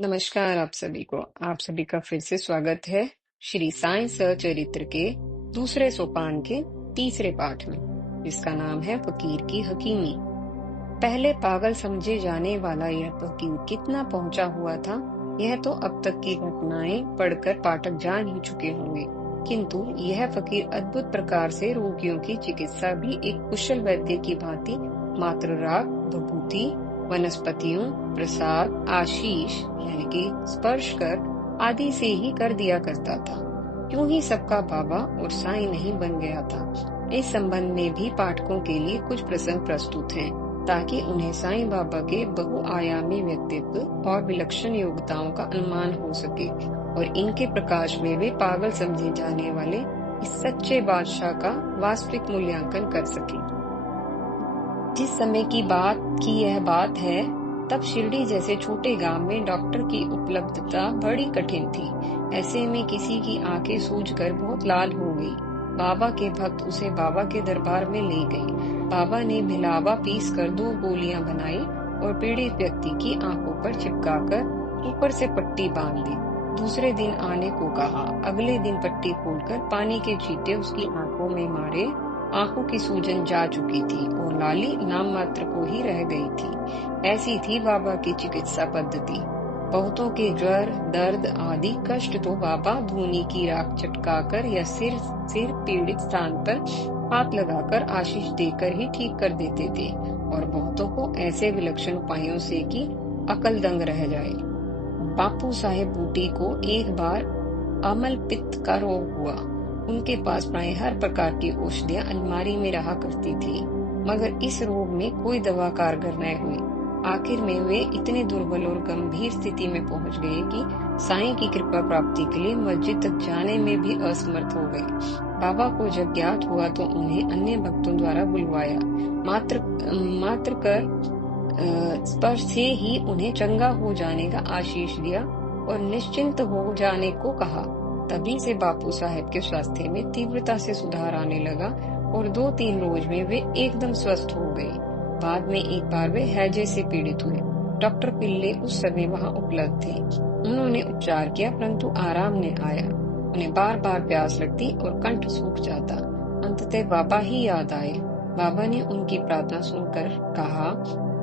नमस्कार आप सभी को। आप सभी का फिर से स्वागत है श्री साईं सचरित्र के दूसरे सोपान के तीसरे पाठ में, जिसका नाम है फकीर की हकीमी। पहले पागल समझे जाने वाला यह फकीर कितना पहुंचा हुआ था, यह तो अब तक की घटनाएं पढ़कर पाठक जान ही चुके होंगे। किंतु यह फकीर अद्भुत प्रकार से रोगियों की चिकित्सा भी एक कुशल वैद्य की भांति मात्र राग, विभूति, वनस्पतियों, प्रसाद, आशीष यानी कि स्पर्श कर आदि से ही कर दिया करता था। क्यों ही सबका बाबा और साईं नहीं बन गया था। इस संबंध में भी पाठकों के लिए कुछ प्रसंग प्रस्तुत हैं, ताकि उन्हें साईं बाबा के बहुआयामी व्यक्तित्व और विलक्षण योग्यताओं का अनुमान हो सके और इनके प्रकाश में वे पागल समझे जाने वाले इस सच्चे बादशाह का वास्तविक मूल्यांकन कर सके। जिस समय की यह बात है, तब शिरडी जैसे छोटे गांव में डॉक्टर की उपलब्धता बड़ी कठिन थी। ऐसे में किसी की आंखें सूजकर बहुत लाल हो गई। बाबा के भक्त उसे बाबा के दरबार में ले गए। बाबा ने भिलावा पीस कर 2 गोलियां बनाई और पीड़ित व्यक्ति की आंखों पर चिपकाकर ऊपर से पट्टी बांध दी। दूसरे दिन आने को कहा। अगले दिन पट्टी खोलकर पानी के छींटे उसकी आंखों में मारे। आंखों की सूजन जा चुकी थी और लाली नाम मात्र को ही रह गई थी। ऐसी थी बाबा की चिकित्सा पद्धति। बहुतों के ज्वर, दर्द आदि कष्ट तो बाबा धूनी की राख चटकाकर या सिर पीड़ित स्थान पर हाथ लगाकर आशीष देकर ही ठीक कर देते थे, और बहुतों को ऐसे विलक्षण उपायों से कि अकल दंग रह जाए। बापू साहेब बूटी को एक बार अमल पित्त का रोग हुआ। उनके पास प्राय हर प्रकार की औषधियां अलमारी में रहा करती थी, मगर इस रोग में कोई दवा कारगर न हुई। आखिर में वे इतने दुर्बल और गंभीर स्थिति में पहुंच गए कि साईं की कृपा प्राप्ति के लिए मस्जिद तक जाने में भी असमर्थ हो गए। बाबा को जब ज्ञात हुआ तो उन्हें अन्य भक्तों द्वारा बुलवाया। मात्र कर स्पर्श से ही उन्हें चंगा हो जाने का आशीष दिया और निश्चिंत हो जाने को कहा। तभी से बापू साहेब के स्वास्थ्य में तीव्रता से सुधार आने लगा और 2-3 रोज में वे एकदम स्वस्थ हो गए। बाद में एक बार वे हैजे से पीड़ित हुए। डॉक्टर पिल्ले उस समय वहां उपलब्ध थे। उन्होंने उपचार किया, परंतु आराम न आया। उन्हें बार बार प्यास लगती और कंठ सूख जाता। अंततः बाबा ही याद आए। बाबा ने उनकी प्रार्थना सुनकर कहा,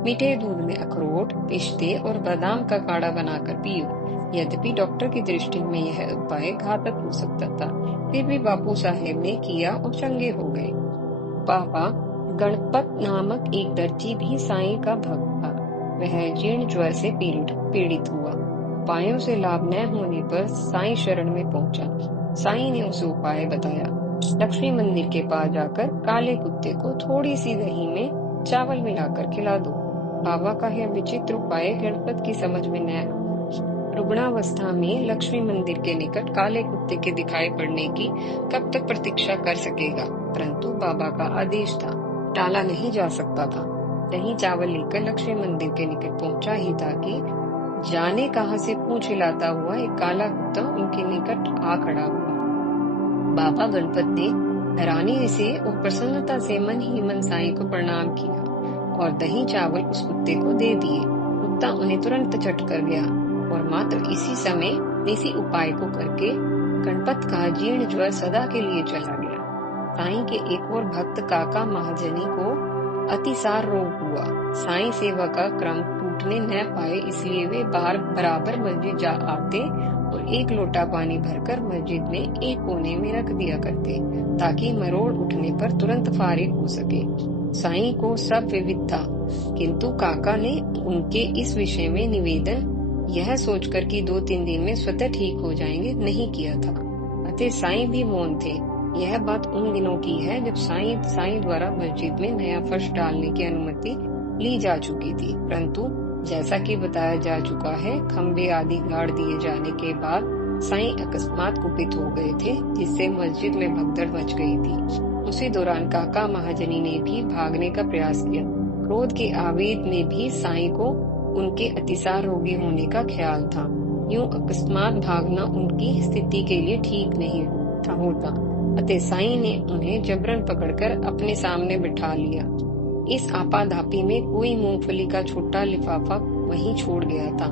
मीठे दूध में अखरोट, पिस्ते और बादाम का काढ़ा बनाकर पियो। यद्यपि डॉक्टर की दृष्टि में यह उपाय घातक हो सकता था, फिर भी बापू साहेब ने किया और चंगे हो गए। बाबा गणपत नामक एक दर्जी भी साईं का भक्त था। वह जीर्ण ज्वर से पीड़ित हुआ। उपायों से लाभ न होने पर साईं शरण में पहुंचा। साईं ने उसे उपाय बताया। लक्ष्मी मंदिर के पास जाकर काले कुत्ते को थोड़ी सी दही में चावल मिलाकर खिला दो। बाबा का यह विचित्र उपाय गणपत की समझ में न आया। रुग्णावस्था में लक्ष्मी मंदिर के निकट काले कुत्ते के दिखाई पड़ने की कब तक प्रतीक्षा कर सकेगा, परंतु बाबा का आदेश था, टाला नहीं जा सकता था। दही चावल लेकर लक्ष्मी मंदिर के निकट पहुंचा ही था कि जाने कहां से पूंछ हिलाता हुआ एक काला कुत्ता उनके निकट आ खड़ा हुआ। बाबा गणपत ने हैरानी से और प्रसन्नता से मन ही मन साईं को प्रणाम किया और दही चावल उस कुत्ते को दे दिए। कुत्ता उन्हें तुरंत चट कर गया और मात्र इसी समय इसी उपाय को करके गणपत का जीर्ण ज्वर सदा के लिए चला गया। साईं के एक और भक्त काका महाजनी को अतिसार रोग हुआ। साईं सेवा का क्रम टूटने न पाए, इसलिए वे बराबर मस्जिद जा आते और 1 लोटा पानी भरकर मस्जिद में एक कोने में रख दिया करते, ताकि मरोड़ उठने पर तुरंत फारिग हो सके। साईं को सब विविध था, किंतु काका ने उनके इस विषय में निवेदन यह सोचकर कि 2-3 दिन में स्वतः ठीक हो जाएंगे नहीं किया था। अतः साईं भी मौन थे। यह बात उन दिनों की है जब साईं द्वारा मस्जिद में नया फर्श डालने की अनुमति ली जा चुकी थी, परंतु जैसा कि बताया जा चुका है, खंबे आदि गाड़ दिए जाने के बाद साईं अकस्मात कुपित हो गए थे, जिससे मस्जिद में भगदड़ मच गई थी। उसी दौरान काका महाजनी ने भी भागने का प्रयास किया। क्रोध के आवेग में भी साईं को उनके अतिसार रोगी होने का ख्याल था। यूं अकस्मात भागना उनकी स्थिति के लिए ठीक नहीं होता। अतः साईं ने उन्हें जबरन पकड़कर अपने सामने बिठा लिया। इस आपाधापी में कोई मूंगफली का छोटा लिफाफा वहीं छोड़ गया था।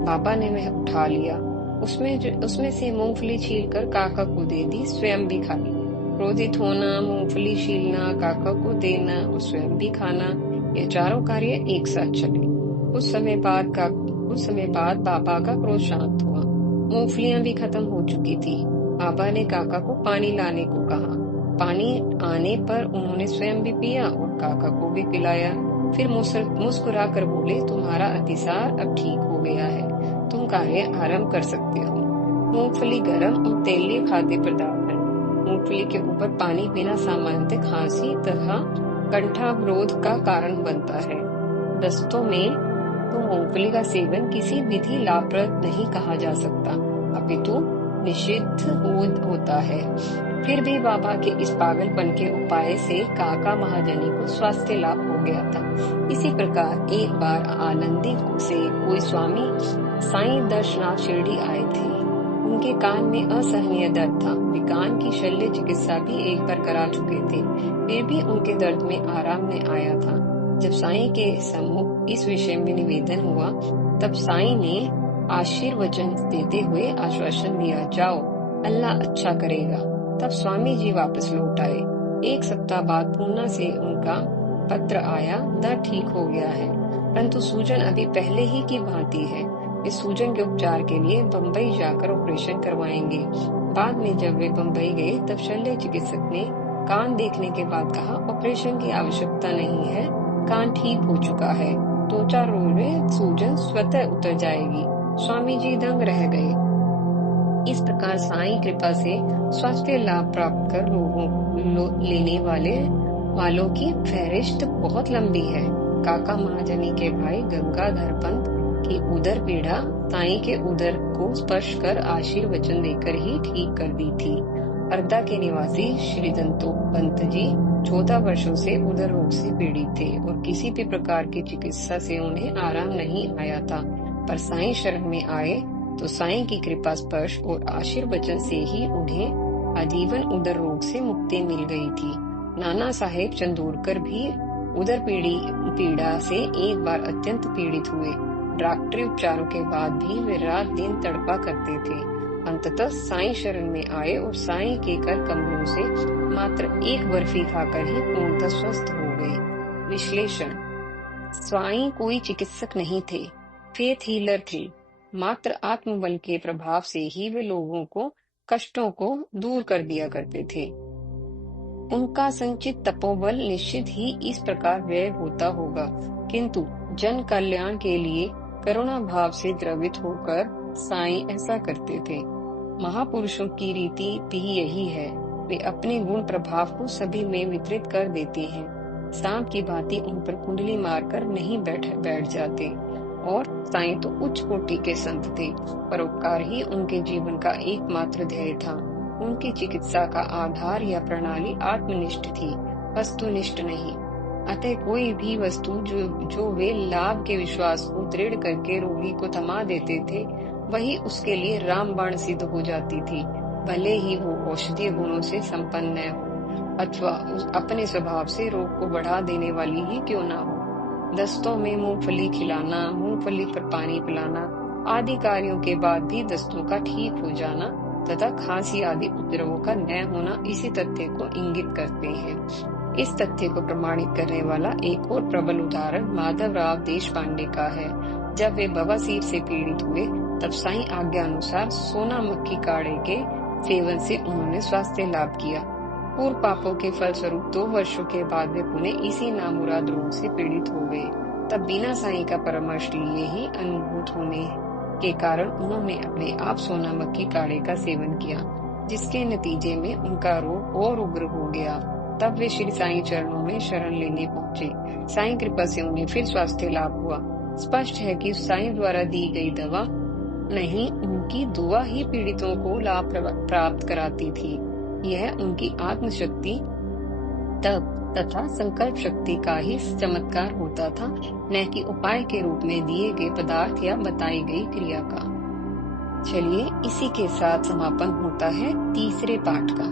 बाबा ने वह उठा लिया। उसमें से मूंगफली छीलकर काका को दे दी, स्वयं भी खा ली। क्रोधित होना, मूंगफली छीलना, काका को देना और स्वयं भी खाना, ये चारों कार्य एक साथ चले। कुछ समय बाद बाबा का क्रोध शांत हुआ। मूंगफलियां भी खत्म हो चुकी थी। बाबा ने काका को पानी लाने को कहा। पानी आने पर उन्होंने स्वयं भी पिया और काका को भी पिलाया। फिर मुस्कुरा कर बोले, तुम्हारा अतिसार अब ठीक हो गया है, तुम कार्य आरंभ कर सकते हो। मूंगफली गर्म और तेलीय खाद्य पदार्थ है। मूंगफली के ऊपर पानी पीना सामान्यतः खांसी तथा कंठावरोध का कारण बनता है। दस्तों में तो मूंगफली का सेवन किसी विधि लाभप्रद नहीं कहा जा सकता, अपितु निषिद्ध होता है। फिर भी बाबा के इस पागलपन के उपाय से काका महाजनी को स्वास्थ्य लाभ हो गया था। इसी प्रकार एक बार आनंदी से कोई स्वामी साईं दर्शनार्थ शिरडी आए थे। उनके कान में असहनीय दर्द था। वे कान की शल्य चिकित्सा भी एक बार करा चुके थे, फिर भी उनके दर्द में आराम नहीं आया था। जब साईं के सम्मुख इस विषय में निवेदन हुआ, तब साईं ने आशीर्वचन देते हुए आश्वासन दिया, जाओ, अल्लाह अच्छा करेगा। तब स्वामी जी वापस लौट आए। एक सप्ताह बाद पूना से उनका पत्र आया, दर्द ठीक हो गया है, परंतु सूजन अभी पहले ही की भांति है। इस सूजन के उपचार के लिए बम्बई जाकर ऑपरेशन करवाएंगे। बाद में जब वे बम्बई गए, तब शल्य चिकित्सक ने कान देखने के बाद कहा, ऑपरेशन की आवश्यकता नहीं है, कान ठीक हो चुका है, 2-4 रोज में सूजन स्वतः उतर जाएगी। स्वामी जी दंग रह गए। इस प्रकार साईं कृपा से स्वास्थ्य लाभ प्राप्त कर लेने वालों की फहरिस्त बहुत लंबी है। काका महाजनी के भाई गंगाधर पंत की उदर पीड़ा साईं के उदर को स्पर्श कर आशीर्वचन देकर ही ठीक कर दी थी। हरदा के निवासी श्री दंतो पंत जी 14 वर्षों से उदर रोग से पीड़ित थे और किसी भी प्रकार की चिकित्सा से उन्हें आराम नहीं आया था, पर साईं शरण में आए तो साईं की कृपा स्पर्श और आशीर्वचन से ही उन्हें आजीवन उदर रोग से मुक्ति मिल गई थी। नाना साहेब चंदोरकर भी उदर पीड़ा से एक बार अत्यंत पीड़ित हुए। डॉक्टरी उपचारों के बाद भी वे रात दिन तड़पा करते थे। अंततः साईं शरण में आए और साईं के कर कमलों से मात्र एक बर्फी खाकर ही पूर्णतः स्वस्थ हो गए। विश्लेषण: साईं कोई चिकित्सक नहीं थे, फेथ हीलर थे। मात्र आत्मबल के प्रभाव से ही वे लोगों को कष्टों को दूर कर दिया करते थे। उनका संचित तपोबल निश्चित ही इस प्रकार व्यय होता होगा, किंतु जन कल्याण के लिए करुणा भाव से द्रवित होकर साईं ऐसा करते थे। महापुरुषों की रीति भी यही है, वे अपने गुण प्रभाव को सभी में वितरित कर देते हैं। सांप की भांति उन पर कुंडली मारकर नहीं बैठ जाते। और साईं तो उच्च कोटि के संत थे। परोपकार ही उनके जीवन का एकमात्र ध्येय था। उनकी चिकित्सा का आधार या प्रणाली आत्मनिष्ठ थी, वस्तुनिष्ठ नहीं। अतः कोई भी वस्तु जो वे लाभ के विश्वास को दृढ़ करके रोगी को थमा देते थे, वही उसके लिए रामबाण सिद्ध हो जाती थी, भले ही वो औषधीय गुणों से संपन्न न हो अथवा अपने स्वभाव से रोग को बढ़ा देने वाली ही क्यों ना हो। दस्तों में मूंगफली खिलाना, मूंगफली पर पानी पिलाना आदि कार्यों के बाद भी दस्तों का ठीक हो जाना तथा खांसी आदि उपद्रवों का न होना इसी तथ्य को इंगित करते हैं। इस तथ्य को प्रमाणित करने वाला एक और प्रबल उदाहरण माधवराव देशपांडे का है। जब वे बवासीर से पीड़ित हुए, तब साईं आज्ञा अनुसार सोना मक्खी काढ़े के सेवन से उन्होंने स्वास्थ्य लाभ किया। पूर्व पापों के फलस्वरूप 2 वर्षों के बाद वे पुनः इसी नामुराद रोग से पीड़ित हो गए। तब बिना साईं का परामर्श लिए ही अनुभूत होने के कारण उन्होंने अपने आप सोना मक्खी काढ़े का सेवन किया, जिसके नतीजे में उनका रोग और उग्र हो गया। तब वे श्री साईं चरणों में शरण लेने पहुँचे। साईं कृपा से उन्हें फिर स्वास्थ्य लाभ हुआ। स्पष्ट है कि साईं द्वारा दी गई दवा नहीं, उनकी दुआ ही पीड़ितों को लाभ प्राप्त कराती थी। यह उनकी आत्मशक्ति, तप तथा संकल्प शक्ति का ही चमत्कार होता था, न कि उपाय के रूप में दिए गए पदार्थ या बताई गई क्रिया का। चलिए, इसी के साथ समापन होता है तीसरे पाठ का।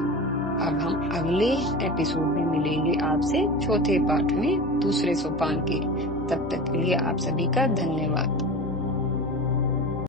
अब हम अगले एपिसोड में मिलेंगे आपसे चौथे पाठ में दूसरे सोपान के। तब तक के लिए आप सभी का धन्यवाद।